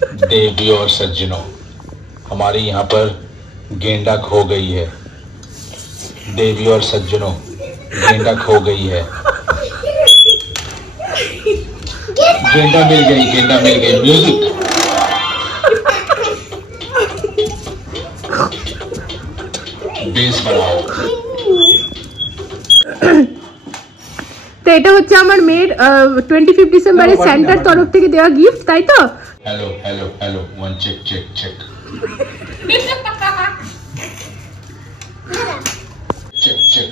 देवी और सज्जनों, हमारे यहाँ पर गेंडा खो गई है। देवी और सज्जनों, गेंडा खो गई है। गेंडा मिल गई, गेंडा मिल गई। म्यूजिक। बेस बढ़ाओ। তো এটা হচ্ছে আমার মেয়ের 25 ডিসেম্বরে সেন্টার তরফ থেকে দেওয়া গিফট, তাই তো? Hello hello hello, one check check check check check.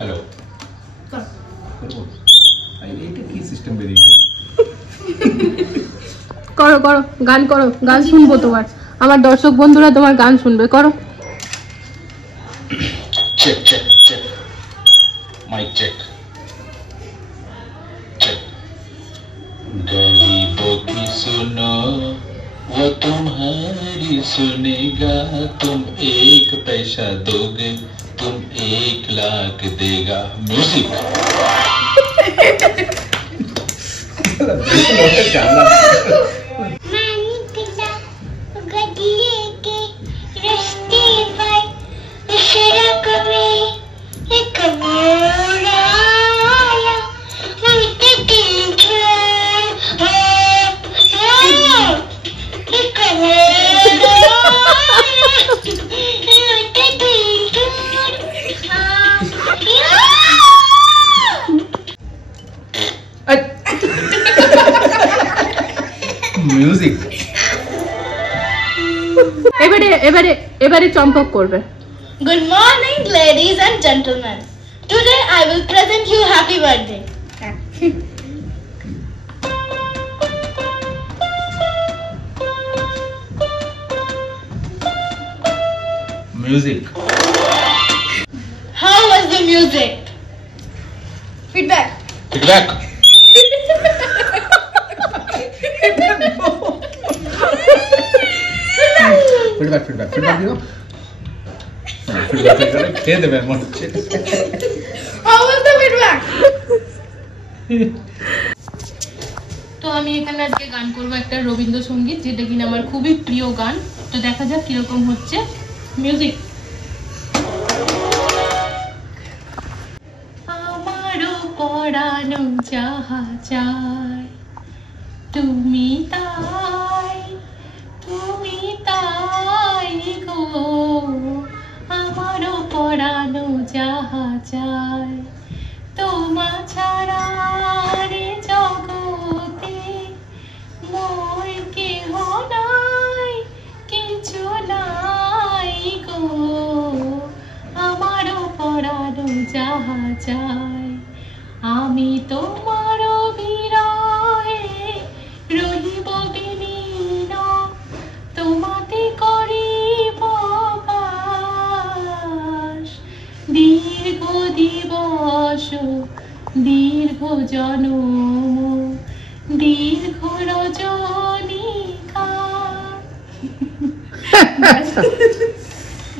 Hello এইটা কি সিস্টেম বেরিয়েছে? করো করো, গান করো, গান শুনবো তোমার। আমার দর্শক বন্ধুরা তোমার গান শুনবে, করো। Check check check, mic check check. गरीबों की सुनो, वो तुम्हारी सुनेगा। तुम 1 पैसा दोगे, तुम 1 लाख देगा। म्यूजिक। মিউজিক। এবারে চম্পক করবে। Good morning, ladies and gentlemen. Today I will present you happy birthday. Music. How was the music? Feedback. Feedback. Feedback feedback feedback দিও। ফিডব্যাক করে খেয়ে দেবেন মনে হচ্ছে। How was the feedback? তো আমি এখানে আজকে গান করবো একটা রবীন্দ্রসঙ্গীত, যেটা কিনা আমার খুবই প্রিয় গান। তো দেখা যাক কিরকম হচ্ছে। মিউজিক। আমারও পরানো যাহা চায়, তুমি তাই, তুমি তাই গো। আমারও পরানো যাহা চায়, তোমা ছাড়া রে জগতে মই কেহ নাই, কিছু নাই গো। আমারও পরানো যাহা চায়, আমি তোমার বিরহে রহিব বিলীন, তোমাতে করিব বাস। দীর্ঘ দিবস, দীর্ঘ জনম, দীর্ঘ রজনীকা।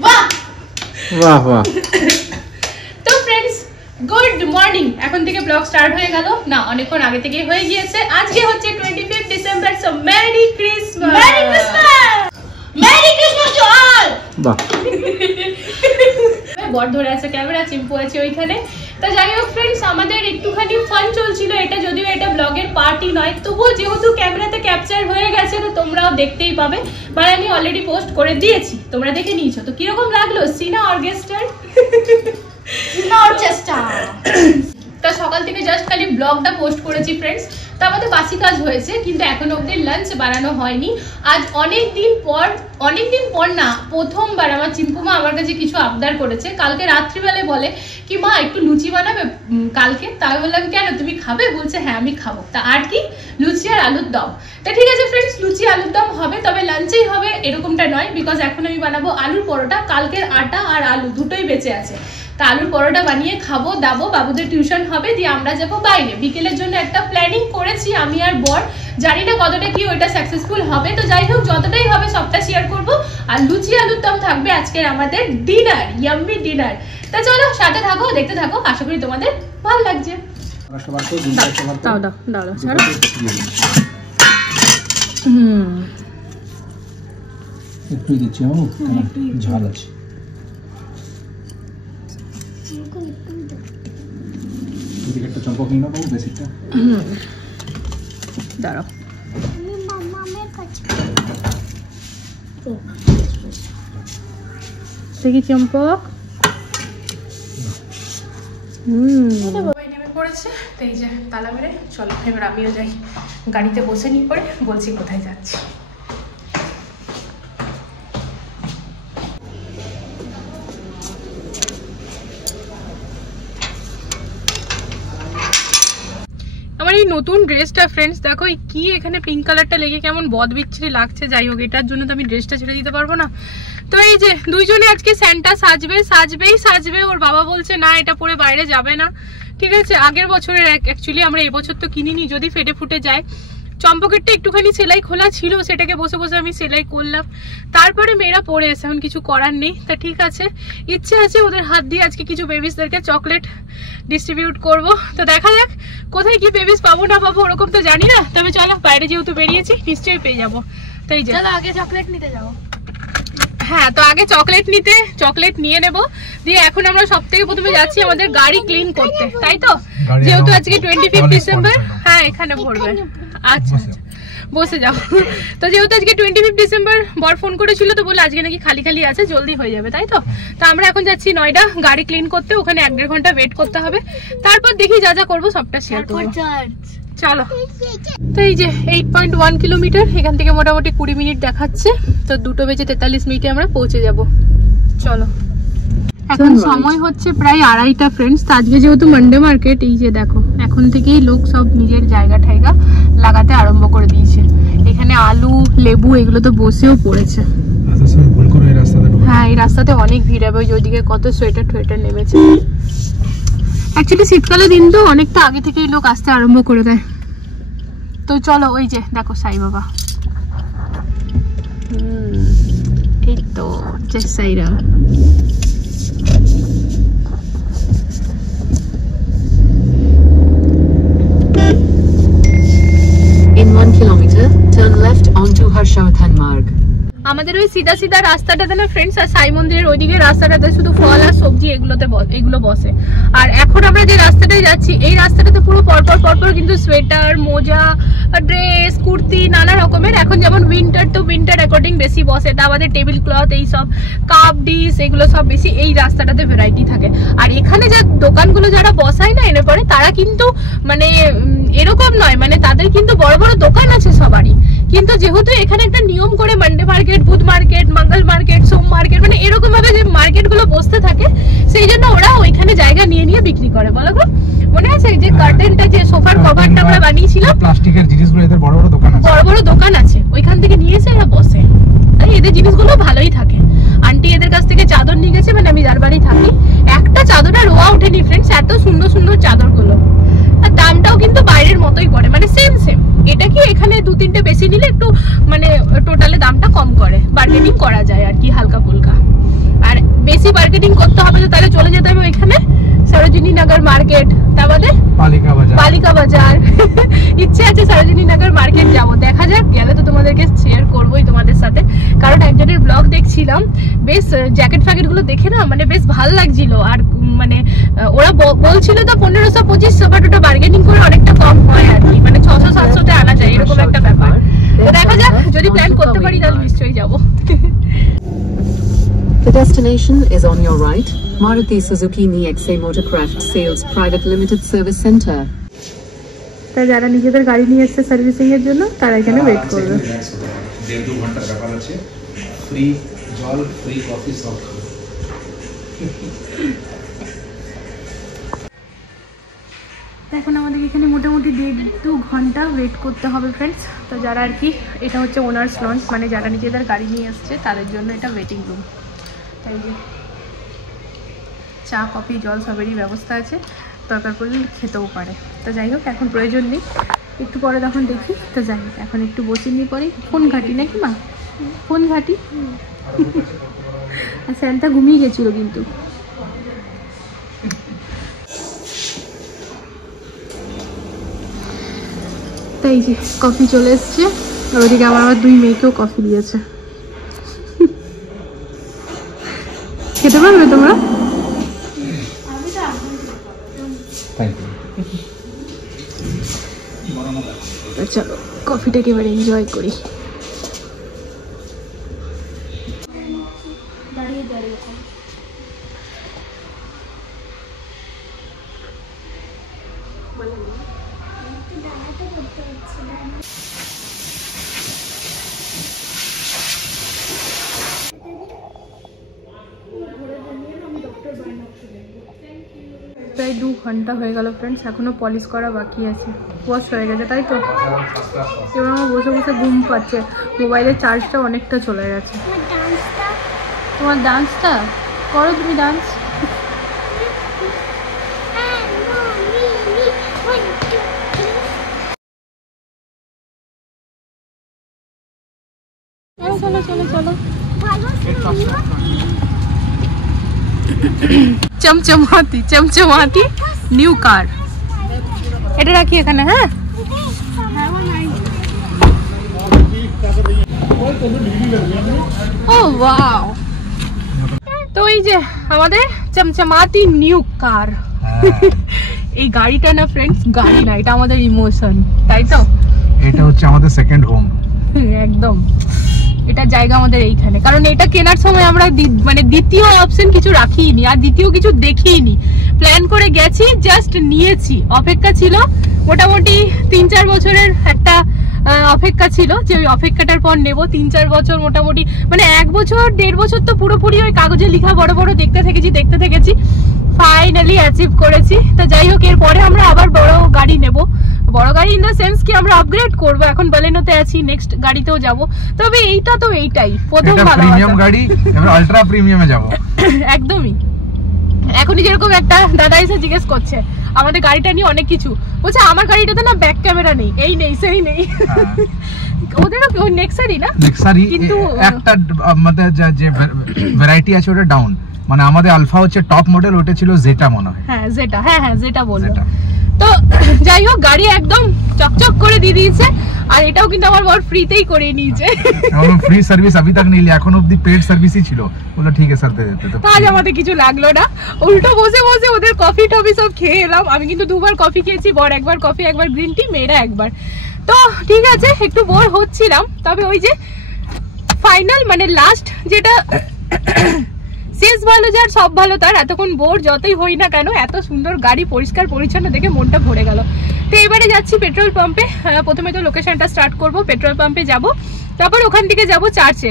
বাহ বাহ বাহ। তো ফ্রেন্ডস, গুড মর্নিং। এখন থেকে ব্লগ স্টার্ট হয়ে গেল না, অনেকক্ষণ আগে থেকে হয়ে গিয়েছে। আজকে হচ্ছে 25 December. So merry Christmas. Merry Christmas! Merry Christmas to all! বাহ। বর ধরে আছে ক্যামেরা, চিম্পু আছে ওইখানে। তো যাই হোক ফ্রেন্ডস, আমাদের একটুখানি ফান চলছিল। এটা যদিও এটা ব্লগের পার্টই নয়, তবুও যেহেতু ক্যামেরাতে ক্যাপচার হয়ে গেছে তো তোমরাও দেখতেই পাবে। মানে আমি অলরেডি পোস্ট করে দিয়েছি, তোমরা দেখে নিয়েছো। তো কিরকম লাগলো সিনা অর্কেস্ট্রার? Not just তা সকাল থেকে জাস্ট খালি ব্লগটা পোস্ট করেছি ফ্রেন্ডস। তা আমাদের বাসি কাজ হয়েছে, কিন্তু এখন অবধি লাঞ্চ বানানো হয়নি। আজ অনেকদিন পর না, প্রথমবার আমার চিম্পুমা আমার কাছে কিছু আবদার করেছে। কালকে রাত্রিবেলায় বলে কি মা একটু লুচি বানাবে কালকে। তাই বললাম কেন, তুমি খাবে? বলছে হ্যাঁ আমি খাবো। তা আর কি, লুচি আর আলুর দম। তা ঠিক আছে ফ্রেন্ডস, লুচি আলুর দম হবে, তবে লাঞ্চেই হবে এরকমটা নয়, বিকজ এখন আমি বানাবো আলুর পরোটা। কালকের আটা আর আলু দুটোই বেঁচে আছে। তা আলুর পরোটা বানিয়ে খাবো দাবো, বাবুদের টিউশন হবে, দিয়ে আমরা যাবো বাইরে বিকেলের জন্য। একটা প্ল্যানিং করেছি আমি আর বর, জানি না কতটা কি ওইটা সাকসেসফুল হবে। তো যাই হোক, যতটাই হবে সবটা শেয়ার করবো। আর লুচি আলুর দম থাকবে আজকের আমাদের ডিনার, ইয়াম্মি ডিনার। তা চলো সাথে থাকো, দেখতে থাকো, আশা করি তোমাদের ভালো লাগছে। দাও দাও দাও দাও, একটু দিচ্ছি ঝাল আছে। এদিকে একটা চম্পক নিয়ে নাও বেসিকটা। দাঁড়াও দেখি চম্পক। নেমে পড়েছে তো এই যে তালা মেরে। চলো এবার আমিও যাই, গাড়িতে বসে নিয়ে পরে বলছি কোথায় যাচ্ছি। আমার এই নতুন ড্রেসটা ফ্রেন্ডস দেখো কি এখানে পিঙ্ক কালারটা লেগে কেমন বদ বিচ্ছিরি লাগছে। যাই হোক এটার জন্য তো আমি ড্রেসটা ছেড়ে দিতে পারবো না। তো এই যে দুইজনে আজকে স্যান্টা সাজবে। ওর বাবা বলছে না এটা পরে বাইরে যাবে না। ঠিক আছে, আগের বছরের অ্যাকচুয়ালি আমরা এবছর তো কিনিনি, যদি ফেটে ফুটে যায়। চম্পকেরটা একটুখানি সেলাই খোলা ছিল, সেটাকে বসে বসে আমি সেলাই করলাম। তারপরে মেয়েরা পরে এসে এখন কিছু করার নেই। তা ঠিক আছে, ইচ্ছে আছে ওদের হাত দিয়ে আজকে কিছু বেবিসদেরকে চকলেট ডিস্ট্রিবিউট করব। তো দেখা যাক কোথায় কি বেবিস পাবো না পাবো ওরকম তো জানি না। তবে চলো বাইরে যেহেতু বেরিয়েছি নিশ্চয়ই পেয়ে যাবো। তাই যে চলো আগে চকলেট নিতে যাবো। হ্যাঁ, তো আগে চকলেট নিয়ে নেব, দিয়ে এখন আমরা সব থেকে প্রথমে যাচ্ছি আমাদের গাড়ি ক্লিন করতে, তাই তো? যেহেতু আজকে 25 ডিসেম্বর। হ্যাঁ এখানে ভরবে। আচ্ছা আচ্ছা বসে যাও। তো যেহেতু আজকে 25 ডিসেম্বর বর ফোন করেছিল, তো বলে আজকে নাকি খালি খালি আছে, জলদি হয়ে যাবে, তাই তো? তো আমরা এখন যাচ্ছি নয়ডা গাড়ি ক্লিন করতে, ওখানে 1-1.5 ঘন্টা ওয়েট করতে হবে। তারপর দেখি যা যা করবো সবটা শেয়ার করবো। চলো। তো এই যে 8.1 কিলোমিটার, এখান থেকে মোটামুটি 20 মিনিট দেখাচ্ছে। তো 2:43 আমরা পৌঁছে যাব। চলো, এখন সময় হচ্ছে প্রায় 2:30টা ফ্রেন্ডস। আজকে যেহেতু মানডে মার্কেট, এই যে দেখো এখন থেকেই লোক সব নিজের জায়গা ঠায়গা লাগাতে আরম্ভ করে দিয়েছে। এখানে আলু লেবু এগুলো তো বসেও পড়েছে। হ্যাঁ এই রাস্তাতে অনেক ভিড় হবে। ওইদিকে কত সোয়েটার টোয়েটার নেমেছে। অ্যাকচুয়ালি শীতকালের দিন তো অনেকটা আগে থেকেই লোক আসতে আরম্ভ করে দেয়। তো চলো, ওই যে দেখো সাই বাবা। এই তো জয় Sairam. In 1 kilometer, turn left onto Harshavardhan Marg. আমাদের ওই সিধা সিধা রাস্তাটাতে না ফ্রেন্ডস, আর সাই মন্দিরের ওইদিকে রাস্তাটাতে শুধু ফল আর সবজি এগুলো বসে। আর এখন আমরা যে রাস্তাটায় যাচ্ছি, এই রাস্তাটাতে পুরো পরপর কিন্তু সোয়েটার, মোজা, ড্রেস, কুর্তি নানা রকমের। এখন যেমন উইন্টার, তো উইন্টার অ্যাকর্ডিং বেশি বসে। তা আমাদের টেবিল ক্লথ, এই সব কাপ ডিশ এগুলো সব বেশি এই রাস্তাটাতে ভ্যারাইটি থাকে। আর এখানে যা দোকানগুলো যারা বসায় না এনে পরে, তারা কিন্তু মানে এরকম নয়, মানে তাদের কিন্তু বড় বড় দোকান আছে সবারই। কিন্তু যেহেতু এখানে একটা নিয়ম করে মানডে মার্কেট, বুধ মার্কেট, মঙ্গল মার্কেট, সোম মার্কেট, মানে এরকম ভাবে যে মার্কেট গুলো বসতে থাকে, সেই জন্য ওরা ওইখানে জায়গা নিয়ে বিক্রি করে। বলো গো, মনে আছে যে কার্টেনটা, যে সোফার কভারটা আমরা বানিয়েছিলাম, প্লাস্টিকের জিনিসগুলো এদের বড় বড় দোকান আছে, ওইখান থেকে নিয়ে এসে এরা বসে। আর এদের জিনিসগুলো ভালোই থাকে। আন্টি এদের কাছ থেকে চাদর নিয়ে গেছে, মানে আমি যার বাড়ি থাকি, একটা চাদরটা রোয়া ওঠেনি ফ্রেন্ডস, এত সুন্দর সুন্দর চাদর গুলো। আর দামটাও কিন্তু বাইরের মতোই পড়ে, মানে সেম। এটা কি এখানে 2-3টে বেশি নিলে একটু মানে টোটালে দামটা কম করে, বার্গেনিং করা যায় আর কি হালকা ফুলকা। আর বেশি বার্গেনিং করতে হবে তো তাহলে চলে যেতে হবে ওইখানে সরোজিনী নগর মার্কেট, তারপরে পালিকা বাজার। ইচ্ছে আছে সরোজিনী নগর মার্কেট যাবো, দেখা যাক, গেলে তো তোমাদেরকে শেয়ার করবোই তোমাদের সাথে। কারণ একজনের ব্লগ দেখছিলাম, বেশ জ্যাকেট ফ্যাকেট গুলো দেখে না মানে বেশ ভালো লাগছিল। আর মানে ওরা বলছিল তো 1500-2500, বাট ওটা বার্গেনিং করে অনেকটা কম হয় আর কি, মানে 600-700-তে আনা যায়, এরকম একটা ব্যাপার। তো দেখা যাক, যদি প্ল্যান করতে পারি তাহলে নিশ্চয়ই যাবো। The destination is on your right, Maruti Suzuki Niexay Motorcraft Sales Private Limited Service Center. তাই যারা নিজেদের গাড়ি নিয়ে এসেছে সার্ভিসিং এর জন্য, তারা এখানে ওয়েট করবে। 1.5-2 ঘন্টার ব্যাপার আছে। ফ্রি জল, ফ্রি কফি সব। এখন আমাদের এখানে মোটামুটি 1.5-2 ঘন্টা ওয়েট করতে হবে ফ্রেন্ডস। তো যারা আর কি, এটা হচ্ছে ওনার্স লঞ্চ, মানে যারা নিজেদের গাড়ি নিয়ে এসছে তাদের জন্য এটা ওয়েটিং রুম। তাই যে চা, কফি, জল সবেরই ব্যবস্থা আছে, দরকার পড়লে খেতেও পারে। তো যাই হোক, এখন প্রয়োজন নেই, একটু পরে তখন দেখি। তো যাই হোক, এখন একটু বসে নিয়ে পরে ফোন ঘাটি নাকি মা, ফোন ঘাটি। আর স্যান্টা ঘুমিয়ে গেছিলো কিন্তু। তাই যে কফি চলে এসছে, আর ওদিকে আমার 2 মেয়েকেও কফি দিয়েছে। খেতে পারবে তোমরা? চলো কফিটাকে এবার এনজয় করি। প্রায় 2 ঘন্টা হয়ে গেল ফ্রেন্ডস, এখনো পলিশ করা বাকি আছে। ওয়াশ হয়ে গেছে তাই তো? এবার আমার বসে বসে ঘুম পাচ্ছে, মোবাইলের চার্জটা অনেকটা চলে গেছে। তোমার ডান্সটা করো, তুমি ডান্স। চলো চলো চলো। চমচমাতি চমচমাতি নিউ কার, এটা রাখি এখানে। হ্যাঁ ও ওয়াও, তো এই যে আমাদের চমচমাতি নিউ কার। এই গাড়িটা না ফ্রেন্ডস গাড়ি না, এটা আমাদের ইমোশন, তাই তো? এটা হচ্ছে আমাদের সেকেন্ড হোম। একদম, এটা জায়গা আমাদের এইখানে, কারণ এটা কেনার সময় আমরা মানে দ্বিতীয় অপশন কিছু রাখিনি আর দ্বিতীয় কিছু দেখিনি, প্ল্যান করে গেছি, জাস্ট নিয়েছি। অপেক্ষা ছিল মোটামুটি 3-4 বছরের একটা অপেক্ষা ছিল, যে ওই অপেক্ষাটার পর নেব। 3-4 বছর মোটামুটি, মানে 1 বছর 1.5 বছর তো পুরোপুরি ওই কাগজে লেখা বড় বড় দেখতে থেকেছি, ফাইনালি অ্যাচিভ করেছি। তো যাই হোক, এরপরে আমরা আবার বড় গাড়ি নেব, বড় গাড়ি ইন দ্য সেন্স কি আমরা আপগ্রেড করব। এখন বালেনোতে আছি, নেক্সট গাড়িতেও যাব। তবে এইটা তো এইটাই প্রথম ভালো প্রিমিয়াম গাড়ি, আমরা আলট্রা প্রিমিয়ামে যাব। একদমই। এখনই যেরকম একটা দাদা এসে জিজ্ঞেস করছে আমাদের গাড়িটা নিয়ে অনেক কিছু, বলছে আমার গাড়িটাতে না ব্যাক ক্যামেরা নেই, এই নেই সেই নেই। ওদেরও ওই নেক্সারি না, নেক্সারি কিন্তু একটা আমাদের যে ভ্যারাইটি আছে ওটা ডাউন, মানে আমাদের আলফা হচ্ছে টপ মডেল, ওটা ছিল জেটা মনে হয়। হ্যাঁ জেটা, হ্যাঁ হ্যাঁ জেটা বললো। তো যাই হোক, গাড়ি একদম চকচক করে দিয়ে দিয়েছে, আর এটাও কিন্তু আমার বড় ফ্রিতেই করে নিয়েছে। और फ्री सर्विस अभी तक नहीं लिया, এখন অবধি পেড সার্ভিসই ছিল। বলে ঠিক আছে স্যার দে দিতে। তো আজ আমাদের কিছু লাগলো না, উল্টো বসে বসে ওদের কফি টফি সব খেয়ে এলাম। আমি কিন্তু 2বার কফি খেয়েছি, বড় একবার কফি, একবার গ্রিন টি, মেয়েরা একবার। তো ঠিক আছে, একটু বোর হচ্ছিলাম, তবে ওই যে ফাইনাল মানে লাস্ট যেটা শেষ ভালো যার সব ভালো তার। এতক্ষণ বোর যতই হই না কেন, এত সুন্দর গাড়ি পরিষ্কার পরিচ্ছন্ন দেখে মনটা ভরে গেল। তো এবারে যাচ্ছি পেট্রোল পাম্পে। প্রথমে তো লোকেশনটা স্টার্ট করব, পেট্রোল পাম্পে যাব, তারপর ওখান থেকে যাব চার্চে।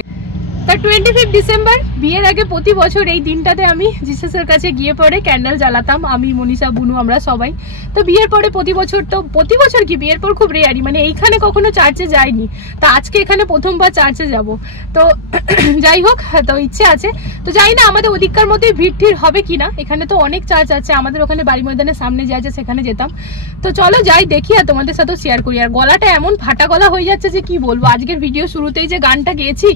তা 25 ডিসেম্বর বিয়ের আগে প্রতি বছর এই দিনটাতে আমি জিসাসের কাছে গিয়ে পরে ক্যান্ডেল জ্বালাতাম, আমি মনীষা বুনু আমরা সবাই। তো বিয়ের পরে প্রতি বছর কি বিয়ের পর খুব রেয়ারি, মানে এইখানে কখনো চার্চে যাইনি, তা আজকে এখানে প্রথমবার চার্চে যাব। তো যাই হোক, তো ইচ্ছে আছে। তো যাই না আমাদের ওদিককার মতোই ভিড় টিড় হবে কিনা, এখানে তো অনেক চার্চ আছে, আমাদের ওখানে বাড়ি ময়দানের সামনে যে আছে সেখানে যেতাম। তো চলো যাই দেখি, আর তোমাদের সাথেও শেয়ার করি। আর গলাটা এমন ফাটা গলা হয়ে যাচ্ছে যে কি বলবো, আজকের ভিডিও শুরুতেই যে গানটা গেয়েছি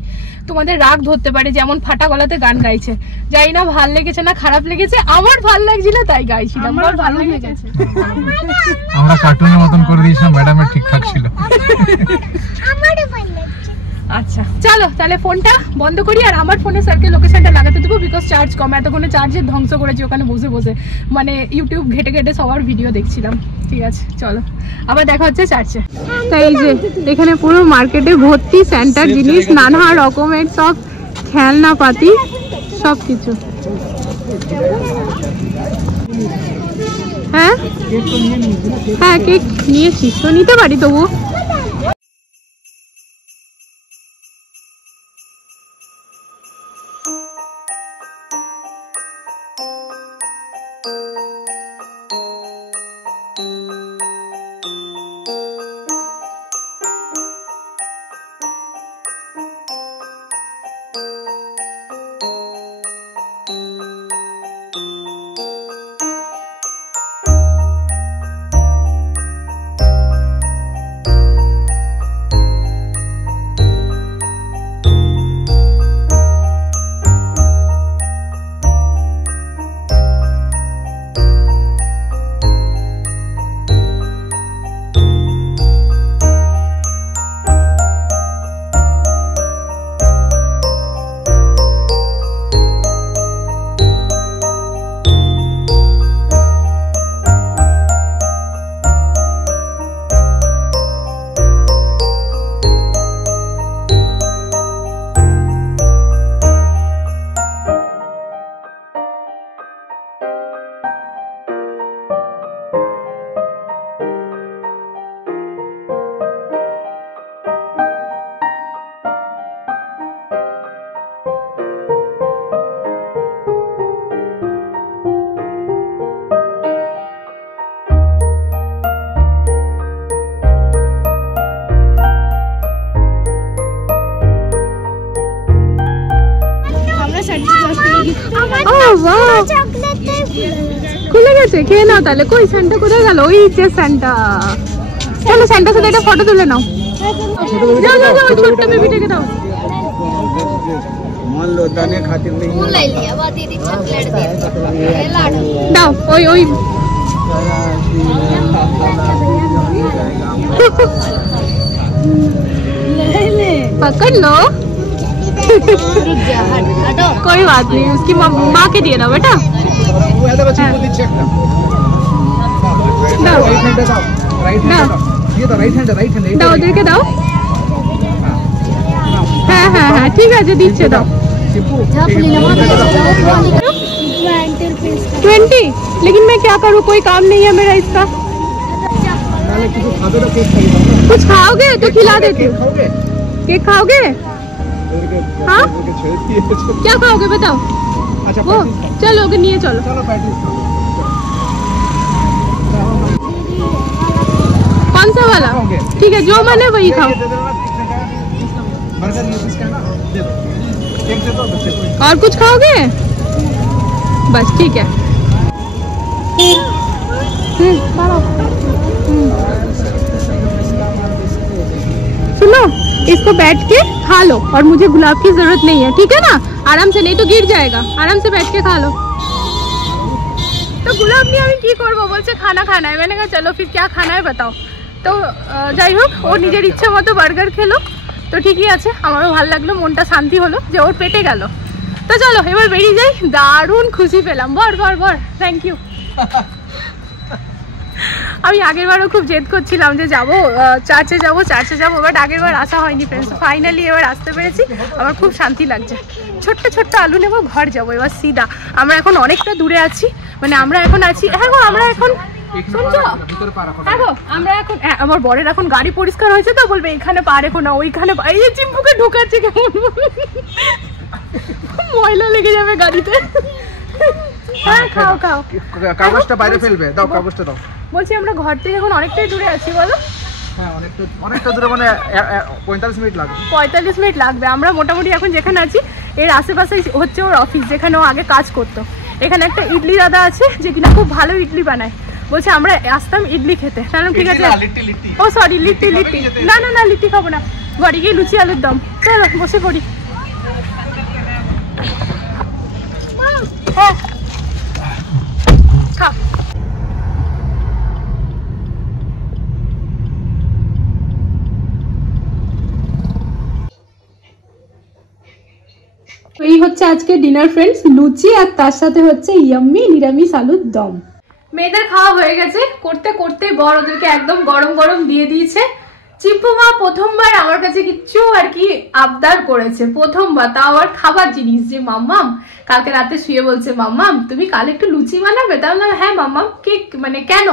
তোমাদের রাগ ধরতে পারে যে এমন ফাটা গলাতে গান গাইছে। যাই না ভাল লেগেছে না খারাপ লেগেছে, আমার ভাল লাগছিল তাই গাইছিলাম। আমার ভালো লেগেছে, আমরা কার্টুনের মতন করে দিয়েছিলাম, ম্যাডামের ঠিকঠাক ছিল। আমারও ভালো লাগছে। আচ্ছা চলো তাহলে ফোনটা বন্ধ করি, আর আমার ফোনে স্যারকে লোকেশনটা লাগাতে দেবো, বিকজ চার্জ কম। এতক্ষণে চার্জের ধ্বংস করেছি ওখানে বসে বসে, মানে ইউটিউব ঘেটে ঘেটে সবার ভিডিও দেখছিলাম। ঠিক আছে চলো, আবার দেখা হচ্ছে চার্চে। তাই যে এখানে পুরো মার্কেটে ভর্তি সেন্টার জিনিস, নানা রকমের সব খেলনা পাতি সব কিছু। হ্যাঁ হ্যাঁ কেক নিয়েছি তো, নিতে পারি তবু। বাহ, খুলে গেছে, খেয়ে নাও তাহলে। কই স্যান্টা কোথায় গেল? ওই যে স্যান্টা। চলো স্যান্টার সাথে একটা ফটো তুলে নাও। যাও যাও যাও, ছোট্ট বেবিটাকে দাও। मान लो दाने खातिर नहीं দাও ওই ওই पकड़ लो। कोई बात नहीं, उसकी माँ के दिए ना बेटा। দাও ওদেরকে দাও। হ্যাঁ হ্যাঁ হ্যাঁ ঠিক আছে, দিচ্ছে দাও। 20, लेकिन मैं क्या करूँ, कोई काम नहीं है मेरा इसका। कुछ खाओगे तो खिला देती हूँ। केक खाओगे? हाँ क्या खाओगे बताओ? वो चलो ओके नहीं चलो। कौन सा वाला? ठीक है, जो मन है वही खाओ। और कुछ खाओगे? बस ठीक है। सुनो, इसको बैठ के खा लो और मुझे गुलाब की जरूरत नहीं है, ठीक है ना? आराम से, नहीं तो गिर जाएगा। आराम से बैठ के खा लो। तो गुलाब नहीं আমি কি করব বলছে খানা খানা है। मैंने कहा चलो फिर क्या खाना है बताओ। তো যাই হোক, ও নিজের ইচ্ছে মতো বার্গার খেলো, তো ঠিকই আছে। আমারও ভালো লাগলো, মনটা শান্তি হলো যে ওর পেটে গেল। তো চলো এবার বেরিয়ে যাই। দারুণ খুশি পেলাম, বর বর বর, থ্যাংক ইউ। আমি আগের বারও খুব জেদ করছিলাম যে যাবো চার্চে যাবো, বাট আগের বার আসা হয়নি ফ্রেন্ডস। ফাইনালি এবার আসতে পেরেছি, আমার খুব শান্তি লাগছে। ছোট্ট ছোট্ট আলু নেবো, ঘর যাবো এবার সিধা। আমরা এখন অনেকটা দূরে আছি, মানে আমরা এখন আছি, হ্যাঁ গো আমরা এখন শুনছো, হ্যাঁ গো আমরা এখন, আমার বরের এখন গাড়ি পরিষ্কার হয়েছে তো বলবে এখানে পা রেখো না ওইখানে। এই চিম্পুকে ঢোকাচ্ছে কেমন, ময়লা লেগে যাবে গাড়িতে। হ্যাঁ খাও খাও, কাগজটা বাইরে ফেলবে, দাও কাগজটা দাও। বলছি আমরা ঘর থেকে এখন অনেকটাই দূরে আছি বলো। হ্যাঁ অনেকটা দূরে, মানে 45 মিনিট লাগবে। 45 মিনিট লাগবে। আমরা মোটামুটি এখন যেখানে আছি এর আশেপাশে হচ্ছে ওর অফিস, যেখানে ও আগে কাজ করতো। এখানে একটা ইডলি দাদা আছে যে কিনা খুব ভালো ইডলি বানায়। বলছে আমরা আসতাম ইডলি খেতে। ঠিক আছে, ও সরি লিট্টি, না না না লিট্টি খাবো না, বাড়ি গিয়ে লুচি আলুর দম। চলো বসে পড়ি। হ্যাঁ খাও। এই হচ্ছে আজকে ডিনার ফ্রেন্ডস, লুচি আর তার সাথে হচ্ছে ইয়াম্মি নিরামিষ আলুর দম। মেয়েদের খাওয়া হয়ে গেছে, করতে করতে বড় ওদেরকে একদম গরম গরম দিয়ে দিয়েছে। চিম্পু মা প্রথমবার আমার কাছে কিচ্ছু আর কি আবদার করেছে, প্রথমবার, তাও আর খাবার জিনিস। যে মাম্মাম কালকে রাতে শুয়ে বলছে মাম্মাম তুমি কাল একটু লুচি বানাবে? তা বললাম হ্যাঁ মাম্মাম, কেক মানে কেন?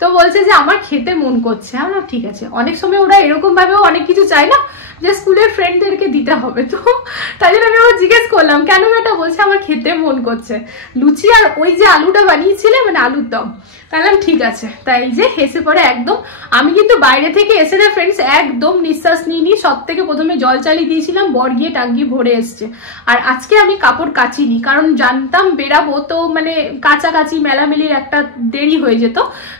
তো বলছে যে আমার খেতে মন করছে। আমরা ঠিক আছে, অনেক সময় ওরা এরকম ভাবেও অনেক কিছু চায় না যে স্কুলের ফ্রেন্ডদেরকে দিতে হবে। তো তাই জন্য আমি ওর জিজ্ঞেস করলাম কেন বেটা? বলছে আমার খেতে মন করছে লুচি আর ওই যে আলুটা বানিয়েছিলে মানে আলুর দম। তাহলে ঠিক আছে। তাই যে হেসে পড়ে একদম। আমি কিন্তু বাইরে থেকে এসে না ফ্রেন্ডস একদম নিঃশ্বাস নিইনি, সব থেকে প্রথমে জল চালিয়ে দিয়েছিলাম, বর গিয়ে টাঙ্গি ভরে এসছে। আর আজকে আমি কাপড় কাচিনি, কারণ জানতাম বেরাবো তো মানে কাছাকাছি মেলামেলির একটা দেরি হয়ে যেত।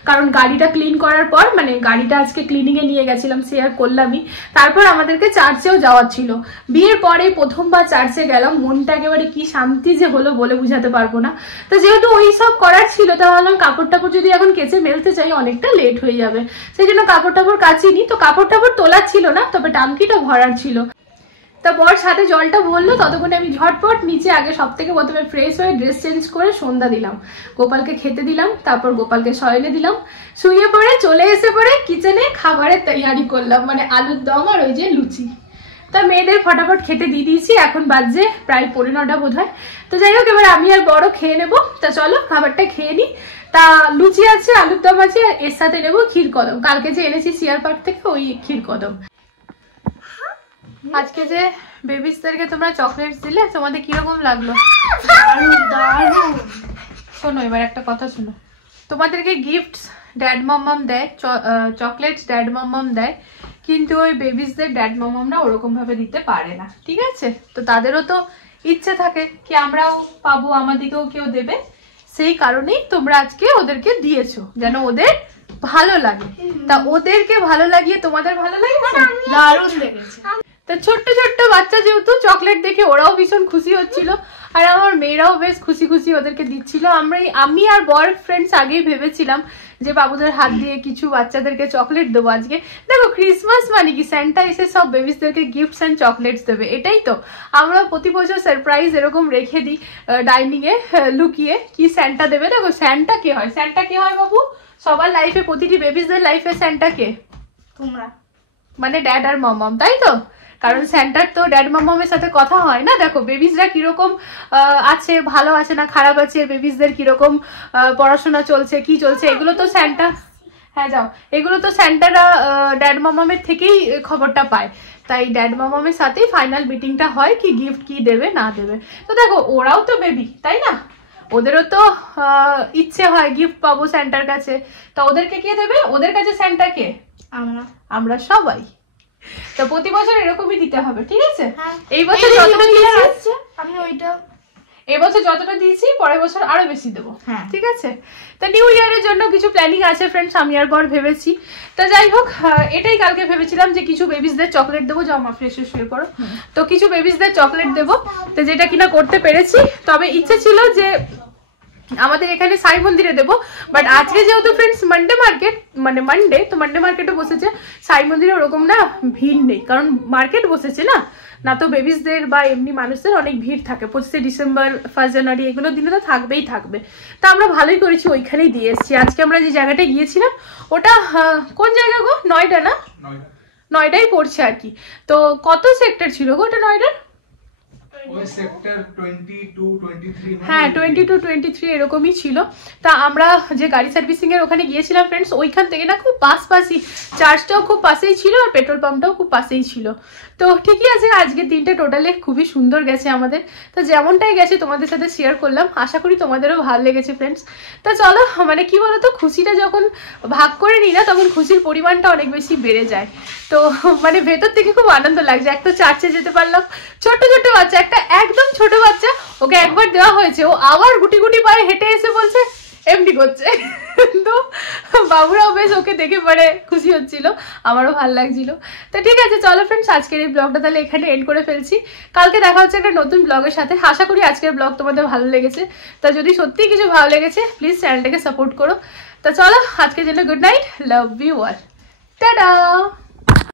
কারণ গাড়িটা ক্লিন করার পর, মানে গাড়িটা আজকে ক্লিনিং এ নিয়ে গেছিলাম, শেয়ার করলামই। তারপর আমাদেরকে চার্চেও যাওয়ার ছিল। বিয়ের পরে প্রথমবার চার্চে গেলাম, মনটা একেবারে কি শান্তি যে হলো বলে বুঝাতে পারবো না। তো যেহেতু ওই সব করার ছিল, তা ভাবলাম কাপড় টাপড় যদি এখন কেচে মেলতে চাই অনেকটা লেট হয়ে যাবে, সেই জন্য কাপড় টাপড় কাচিনি। তো কাপড় টাপড় তোলার ছিল না, তবে টাঙ্কিটা ভরার ছিল। তা বর সাথে জলটা ভরলো, ততক্ষণে আমি ঝটপট নিচে আগে সব থেকে প্রথমে ফ্রেশ হয়ে ড্রেস চেঞ্জ করে সন্ধ্যা দিলাম, গোপালকে খেতে দিলাম, তারপর গোপালকে শয়নে দিলাম। শুয়ে পড়ে চলে এসে পড়ে কিচেনে খাবারের তৈয়ারি করলাম, মানে আলুর দম আর ওই যে লুচি। তা মেয়েদের ফটাফট খেতে দিয়ে দিয়েছি, এখন বাজে প্রায় 9:15 বোধ হয়। তো যাই হোক এবার আমি আর বড় খেয়ে নেবো। তা চলো খাবারটা খেয়ে নিই। তা লুচি আছে, আলুর দম আছে, আর এর সাথে নেবো ক্ষীর কদম, কালকে যে এনেছি সিয়ার পার্ক থেকে ওই ক্ষীর কদম। আজকে যে বেবিসদেরকে তোমরা চকলেটস দিলে, তোমাদের কিরকম লাগলো? শোনো এবার একটা কথা শোনো, তোমাদেরকে গিফটস ড্যাড মাম্মাম দেয়, চকলেটস ড্যাড মাম্মাম দেয়, কিন্তু ওই বেবিসদের ড্যাড মাম্মামরা ওরকম ভাবে দিতে পারে না, ঠিক আছে? তো তাদেরও তো ইচ্ছে থাকে কি আমরাও পাবো, আমাদেরকেও কেউ দেবে, সেই কারণেই তোমরা আজকে ওদেরকে দিয়েছো যেন ওদের ভালো লাগে। তা ওদেরকে ভালো লাগিয়ে তোমাদের ভালো লাগছে? দারুণ লেগেছে। তো ছোট্ট ছোট্ট বাচ্চা যেহেতু চকলেট দেখে ওরাও ভীষণ খুশি হচ্ছিল, আর আমার মেয়েরাও বেশ খুশি খুশি ওদেরকে দিচ্ছিল। আমি আর বর ফ্রেন্ডস আগেই ভেবেছিলাম যে বাবুদের হাত দিয়ে কিছু বাচ্চাদেরকে চকলেট দেবো আজকে। দেখো ক্রিসমাস মানে কি, স্যান্টা এসে সব বেবিসদেরকে গিফটস অ্যান্ড চকলেটস দেবে, এটাই তো। আমরা প্রতি বছর সারপ্রাইজ এরকম রেখে দিই ডাইনিং এ লুকিয়ে কি স্যান্টা দেবে। দেখো স্যান্টা কে হয়, স্যান্টা কে হয় বাবু? সবার লাইফে, প্রতিটি বেবিসদের লাইফে স্যান্টা কে? তোমরা, মানে ড্যাড আর মম, তাই তো? কারণ স্যান্টার তো ড্যাড মমের সাথে কথা হয় না। দেখো বেবিসরা কিরকম আছে, ভালো আছে না খারাপ আছে, বেবিসদের কিরকম পড়াশোনা চলছে, কি চলছে, এগুলো তো স্যান্টা, হ্যাঁ যাও, এগুলো তো স্যান্টারা ড্যাড মমের থেকেই খবরটা পায়। তাই ড্যাড মমের সাথেই ফাইনাল মিটিংটা হয় কি গিফট কি দেবে না দেবে। তো দেখো ওরাও তো বেবি, তাই না? ওদেরও তো ইচ্ছে হয় গিফট পাবো স্যান্টার কাছে। তা ওদেরকে কে দেবে? ওদের কাছে স্যান্টা কে? আমরা সবাই। তো প্রতি বছর এরকমই দিতে হবে, ঠিক আছে? এই বছর যতটা দিয়েছি, আমি ওইটা এবছর যতটা দিয়েছি পরের বছর আরো বেশি দেবো, ঠিক আছে? তা নিউ ইয়ারের জন্য কিছু প্ল্যানিং আছে ফ্রেন্ডস, আমি আর বর ভেবেছি। তা যাই হোক, এটাই কালকে ভেবেছিলাম যে কিছু বেবিসদের চকলেট দেবো। যাও মা ফ্রেশ শুয়ে পড়ো। তো কিছু বেবিসদের চকলেট দেবো, তো যেটা কিনা করতে পেরেছি। তবে ইচ্ছে ছিল যে আমাদের এখানে সাই মন্দিরে দেবো, বাট আজকে যেহেতু ফ্রেন্ডস মানডে মার্কেট, মানে মানডে, তো মানডে মার্কেটে বসেছে, সাই মন্দিরে ওরকম না ভিড় নেই, কারণ মার্কেট বসেছে না। না তো বেবিসদের বা এমনি মানুষদের অনেক ভিড় থাকে 25শে ডিসেম্বর, 1 জানুয়ারি, এগুলো দিনে তো থাকবেই থাকবে। তা আমরা ভালোই করেছি ওইখানেই দিয়ে এসেছি। আজকে আমরা যে জায়গাটায় গিয়েছিলাম ওটা কোন জায়গা গো? নয়ডা না? নয়ডাই পড়ছে আর কি। তো কত সেক্টর ছিল গো ওটা নয়ডার? ওই সেক্টর 22, 23, হ্যাঁ 22, 23 এরকমই ছিল। তা আমরা যে গাড়ি সার্ভিসিং এর ওখানে গিয়েছিলাম ফ্রেন্ডস, ওইখান থেকে না খুব পাশাপাশি, চার্জটাও খুব পাশেই ছিল আর পেট্রোল পাম্পটাও খুব পাশেই ছিল। তো ঠিকই আছে, আজকের দিনটা টোটালি খুবই সুন্দর গেছে আমাদের। তো যেমনটাই গেছে তোমাদের সাথে শেয়ার করলাম, আশা করি তোমাদেরও ভালো লেগেছে ফ্রেন্ডস। তা চলো, মানে কি বলতো, খুশিটা যখন ভাগ করে নিই না তখন খুশির পরিমাণটা অনেক বেশি বেড়ে যায়। তো মানে ভেতর থেকে খুব আনন্দ লাগছে। একটা চার্চে যেতে পারলাম, ছোট্ট ছোট্ট বাচ্চা, একটা একদম ছোট বাচ্চা, ওকে একবার দেওয়া হয়েছে, ও আবার গুটি গুটি পায়ে হেঁটে এসে বলছে এমডি করছে। তো বাবুরাও বেশ ওকে দেখে পরে খুশি হচ্ছিল, আমারও ভালো লাগছিল। তো ঠিক আছে চলো ফ্রেন্ডস, আজকের এই ব্লগটা তাহলে এখানে এন্ড করে ফেলছি। কালকে দেখা হচ্ছে একটা নতুন ব্লগের সাথে। আশা করি আজকের ব্লগ তোমাদের ভালো লেগেছে। তা যদি সত্যিই কিছু ভালো লেগেছে প্লিজ চ্যানেলটাকে সাপোর্ট করো। তা চলো আজকের জন্য good night, love you all, tata.